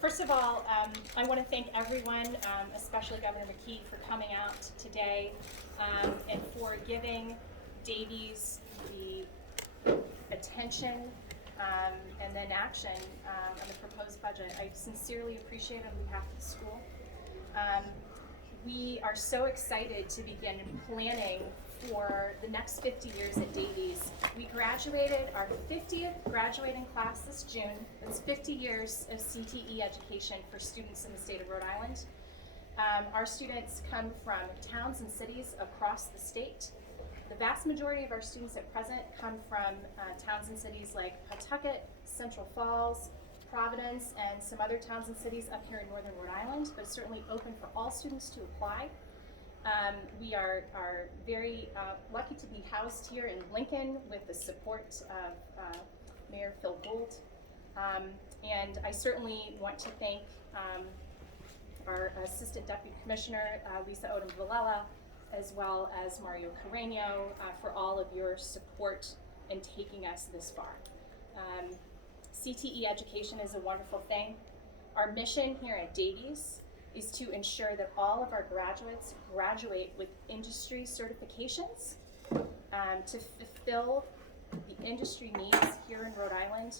first of all, I want to thank everyone, especially Governor McKee, for coming out today and for giving Davies the attention and then action on the proposed budget. I sincerely appreciate it on behalf of the school. We are so excited to begin planning for the next 50 years at Davies. We graduated our 50th graduating class this June. It's 50 years of CTE education for students in the state of Rhode Island. Our students come from towns and cities across the state. The vast majority of our students at present come from towns and cities like Pawtucket, Central Falls, Providence, and some other towns and cities up here in northern Rhode Island, but certainly open for all students to apply. We are very lucky to be housed here in Lincoln with the support of Mayor Phil Gould. And I certainly want to thank our Assistant Deputy Commissioner, Lisa Odom Villela, as well as Mario Carreño, for all of your support in taking us this far. CTE education is a wonderful thing. Our mission here at Davies is to ensure that all of our graduates graduate with industry certifications to fulfill the industry needs here in Rhode Island.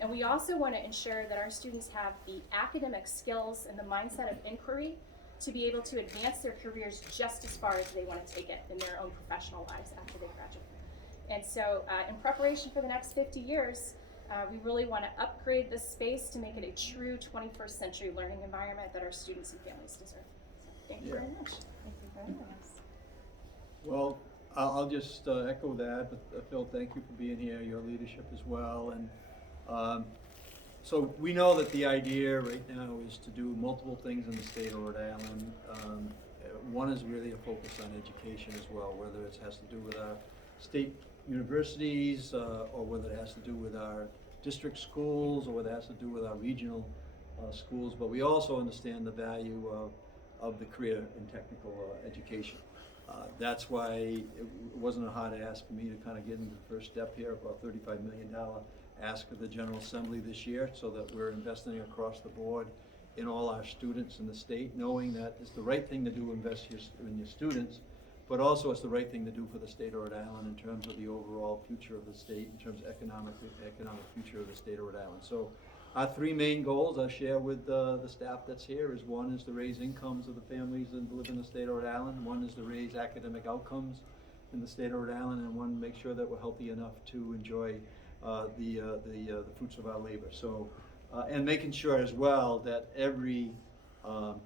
And we also want to ensure that our students have the academic skills and the mindset of inquiry to be able to advance their careers just as far as they want to take it in their own professional lives after they graduate. And so in preparation for the next 50 years, we really want to upgrade this space to make it a true 21st century learning environment that our students and families deserve. So thank you very much. Thank you very much. Well, I'll just echo that, but Phil, thank you for being here, your leadership as well. And so we know that the idea right now is to do multiple things in the state of Rhode Island. One is really a focus on education as well, whether it has to do with our state universities or whether it has to do with our district schools or whether it has to do with our regional schools. But we also understand the value of the career and technical education. That's why it wasn't a hard ask for me to kind of get into the first step here, about $35 million ask of the General Assembly this year, so that we're investing across the board in all our students in the state, knowing that it's the right thing to do, invest in your students, but also it's the right thing to do for the state of Rhode Island in terms of the overall future of the state, in terms of economic future of the state of Rhode Island. So our three main goals I share with the staff that's here is one is to raise incomes of the families that live in the state of Rhode Island, one is to raise academic outcomes in the state of Rhode Island, and one make sure that we're healthy enough to enjoy the fruits of our labor. So, and making sure as well that every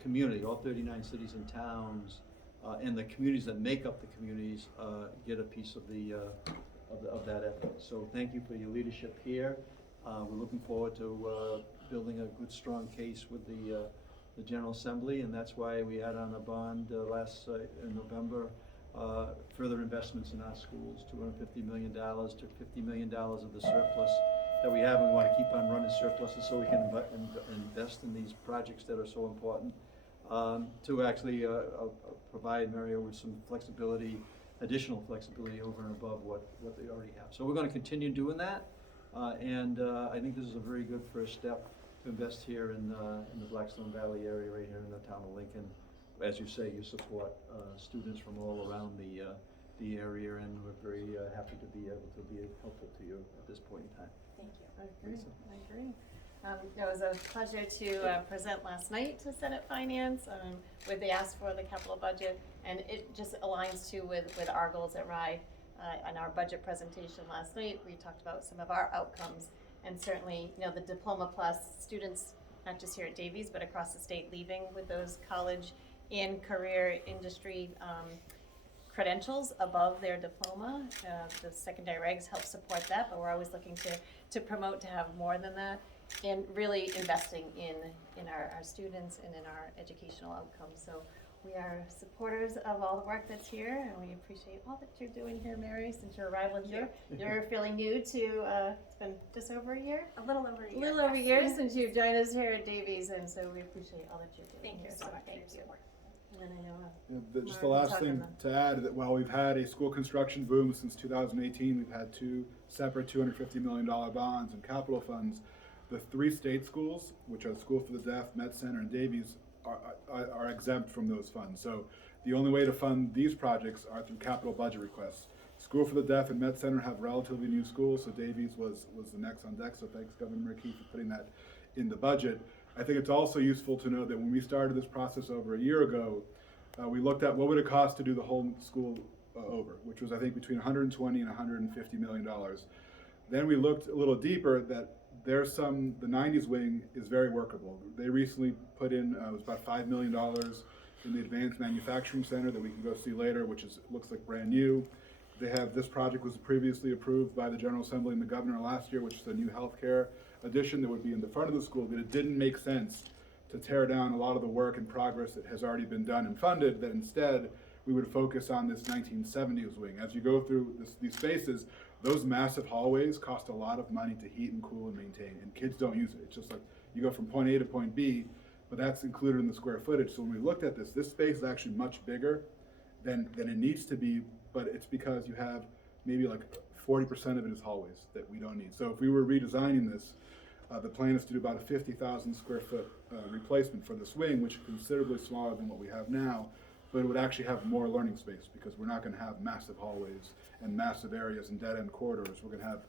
community, all 39 cities and towns, and the communities that make up the communities get a piece of of that effort. So thank you for your leadership here. We're looking forward to building a good, strong case with the General Assembly, and that's why we had on a bond last in November further investments in our schools, $250 million, took $50 million of the surplus that we have, and we want to keep on running surpluses so we can invest in these projects that are so important. To actually provide Mario with some flexibility, additional flexibility over and above what they already have. So we're going to continue doing that, and I think this is a very good first step to invest here in the Blackstone Valley area, right here in the town of Lincoln. As you say, you support students from all around the area, and we're very happy to be able to be helpful to you at this point in time. Thank you. I agree. It was a pleasure to present last night to Senate Finance where they asked for the capital budget, and it just aligns too with our goals at RIDE. On our budget presentation last night, we talked about some of our outcomes, and certainly, the Diploma Plus students, not just here at Davies, but across the state, leaving with those college and career industry credentials above their diploma. The secondary regs help support that, but we're always looking to promote to have more than that, and really investing in our students and in our educational outcomes. So we are supporters of all the work that's here, and we appreciate all that you're doing here, Mary, since your arrival here. You're fairly new to, it's been just over a year? A little over a year. A little over a year since you've joined us here at Davies, and so we appreciate all that you're doing Thank here. you so much. Thank you. And I know, Just the Mark, last talk thing on to add, that while we've had a school construction boom since 2018, we've had two separate $250 million bonds and capital funds. The 3 state schools, which are School for the Deaf, Met Center, and Davies, are exempt from those funds. So the only way to fund these projects are through capital budget requests. School for the Deaf and Met Center have relatively new schools, so Davies was the next on deck, so thanks Governor McKee for putting that in the budget. I think it's also useful to know that when we started this process over a year ago, we looked at what would it cost to do the whole school over, which was I think between $120 and $150 million. Then we looked a little deeper that the 90s wing is very workable. They recently put in, it was about $5 million in the Advanced Manufacturing Center that we can go see later, which looks like brand new. This project was previously approved by the General Assembly and the Governor last year, which is a new healthcare addition that would be in the front of the school, but it didn't make sense to tear down a lot of the work and progress that has already been done and funded, that instead we would focus on this 1970s wing. As you go through these spaces, those massive hallways cost a lot of money to heat and cool and maintain, and kids don't use it. It's just like you go from point A to point B, but that's included in the square footage. So when we looked at this space is actually much bigger than it needs to be, but it's because you have maybe like 40% of it is hallways that we don't need. So if we were redesigning this, the plan is to do about a 50,000 square foot replacement for this wing, which is considerably smaller than what we have now, but it would actually have more learning space because we're not going to have massive hallways and massive areas and dead-end corridors. We're going to have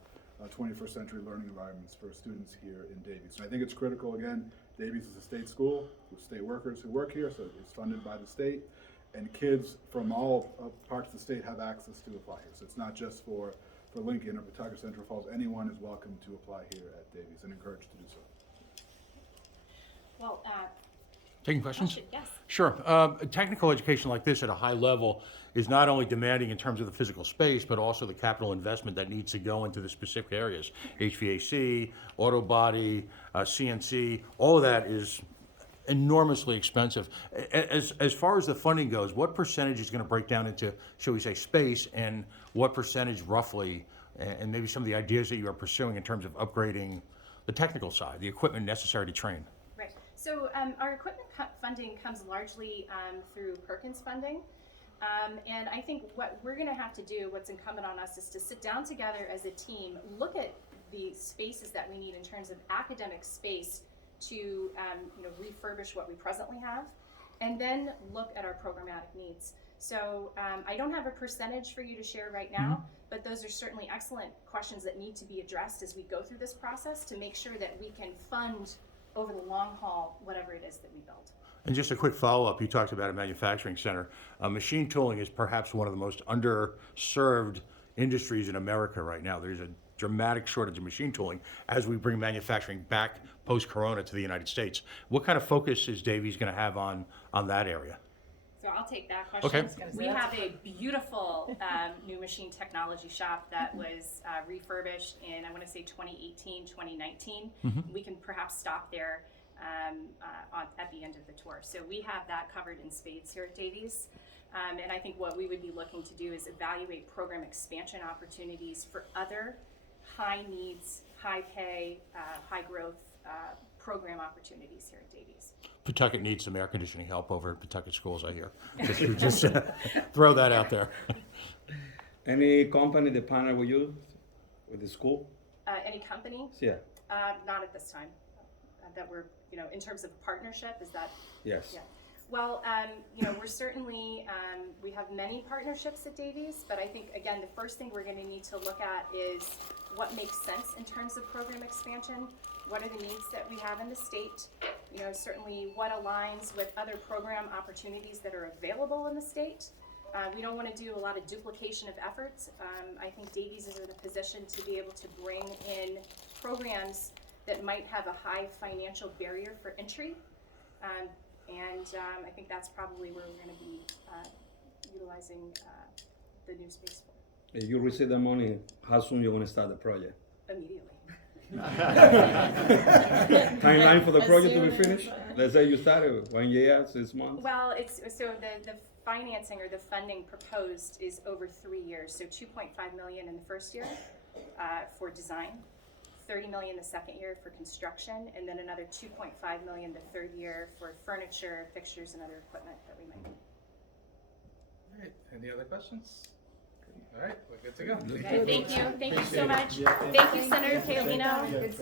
21st century learning environments for students here in Davies. And I think it's critical, again, Davies is a state school with state workers who work here, so it's funded by the state, and kids from all parts of the state have access to apply here. So it's not just for Lincoln or Pawtucket Central Falls. Anyone is welcome to apply here at Davies and encouraged to do so. Well, Taking questions? yes. Sure. Technical education like this at a high level is not only demanding in terms of the physical space, but also the capital investment that needs to go into the specific areas. HVAC, auto body, CNC, all of that is enormously expensive. As far as the funding goes, what percentage is going to break down into, shall we say, space, and what percentage roughly, and maybe some of the ideas that you are pursuing in terms of upgrading the technical side, the equipment necessary to train? Right. So our equipment funding comes largely through Perkins funding. And I think what we're going to have to do, what's incumbent on us, is to sit down together as a team, look at the spaces that we need in terms of academic space to refurbish what we presently have, and then look at our programmatic needs. So I don't have a percentage for you to share right now, but those are certainly excellent questions that need to be addressed as we go through this process to make sure that we can fund over the long haul whatever it is that we build. And just a quick follow-up, you talked about a manufacturing center. Machine tooling is perhaps one of the most underserved industries in America right now. There's a dramatic shortage of machine tooling as we bring manufacturing back post-corona to the United States. What kind of focus is Davies going to have on that area? So I'll take that question. Okay. We have a beautiful new machine technology shop that was refurbished in, I want to say 2018, 2019. We can perhaps stop there at the end of the tour. So we have that covered in spades here at Davies. And I think what we would be looking to do is evaluate program expansion opportunities for other high needs, high pay, high growth program opportunities here at Davies. Pawtucket needs some air conditioning help over at Pawtucket schools, I hear. Just throw that out there. Any company that partner with you, with the school? Any company? Yeah. Not at this time. That we're, in terms of partnership, is that? Yes. Yeah. Well, we're certainly, we have many partnerships at Davies, but I think, again, the first thing we're going to need to look at is what makes sense in terms of program expansion. What are the needs that we have in the state? Certainly what aligns with other program opportunities that are available in the state. We don't want to do a lot of duplication of efforts. I think Davies is in a position to be able to bring in programs that might have a high financial barrier for entry. And I think that's probably where we're going to be utilizing the new space for. If you receive the money, how soon you're going to start the project? Immediately. Timeline for the As project to soon be as, finished? Let's say you started 1 year, 6 months? Well, so the financing or the funding proposed is over 3 years. So 2.5 million in the first year for design, 30 million the second year for construction, and then another 2.5 million the third year for furniture, fixtures, and other equipment that we might need. All right, any other questions? All right, we're good to go. Okay, thank you so much. Thank you, Senator Paolino.